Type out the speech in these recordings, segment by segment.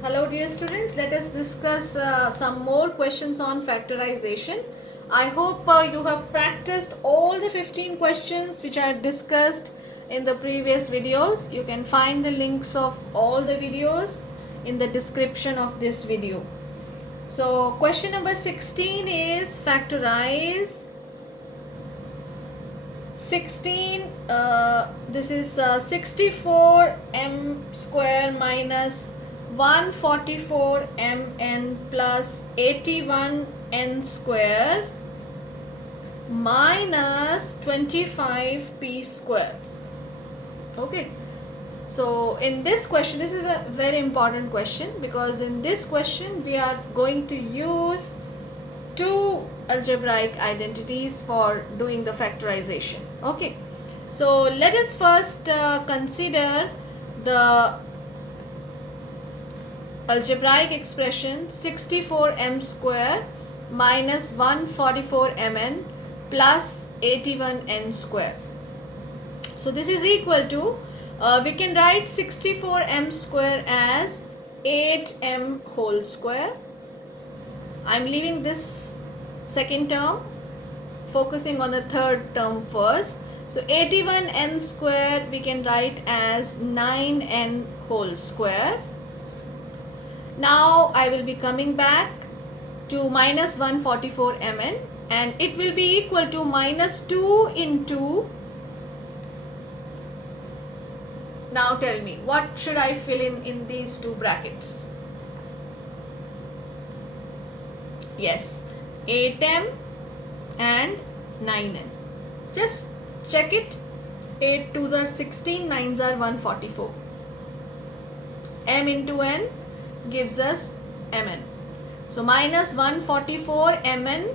Hello dear students, let us discuss some more questions on factorization. I hope you have practiced all the 15 questions which I had discussed in the previous videos. You can find the links of all the videos in the description of this video. So question number 16 is factorize 16, this is 64m square minus 144mn plus 81n square minus 25p square. Okay, so in this question, this is a very important question, because in this question we are going to use two algebraic identities for doing the factorization. Okay, so let us first consider the algebraic expression 64m square minus 144mn plus 81n square. So this is equal to, we can write 64m square as 8m whole square. I'm leaving this second term, focusing on the third term first. So 81n square we can write as 9n whole square. Now I will be coming back to minus 144mn, and it will be equal to minus 2 into, now tell me what should I fill in these two brackets? Yes, 8m and 9n. Just check it. 8 2s are 16, 9s are 144. M into n gives us mn. So minus 144 mn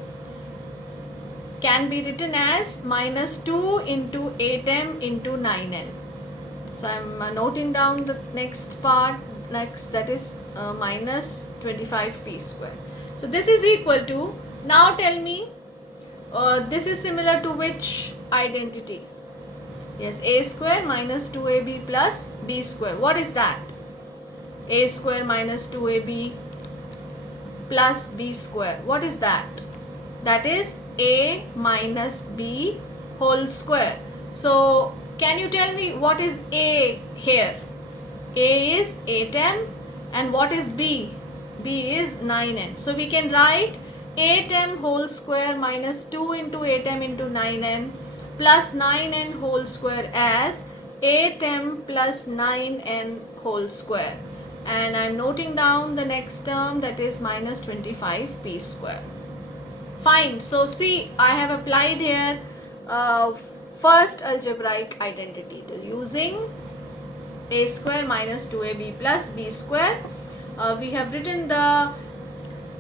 can be written as minus 2 into 8m into 9n. So I am noting down the next part, that is minus 25p square. So this is equal to, now tell me, this is similar to which identity? Yes, a square minus 2ab plus b square. What is that? A square minus 2ab plus b square. What is that? That is a minus b whole square. So can you tell me what is a here? A is 8m, and what is b? B is 9n. So we can write 8m whole square minus 2 into 8m into 9n plus 9n whole square as 8m plus 9n whole square. And I am noting down the next term, that is minus 25p square. Fine. So see, I have applied here first algebraic identity. So using a square minus 2ab plus b square, we have written the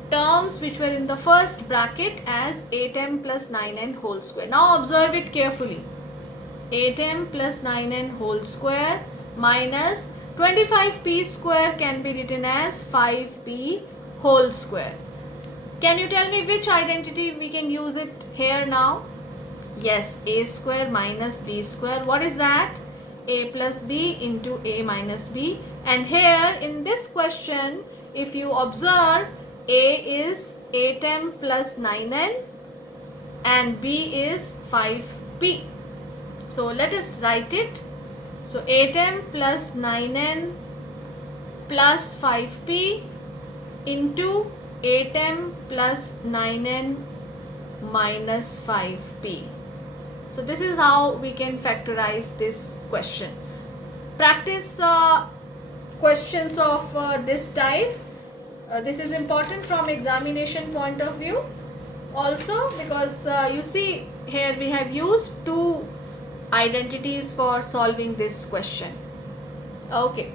terms which were in the first bracket as 8m plus 9n whole square. Now observe it carefully. 8m plus 9n whole square minus 25p square can be written as 5p whole square. Can you tell me which identity we can use it here now? Yes, a square minus b square. What is that? A plus b into a minus b. And here in this question, if you observe, a is 8m plus 9n and b is 5p. So let us write it. So 8m plus 9n plus 5p into 8m plus 9n minus 5p. So this is how we can factorize this question. Practice questions of this type. This is important from examination point of view also, because you see here we have used two identities for solving this question. Okay.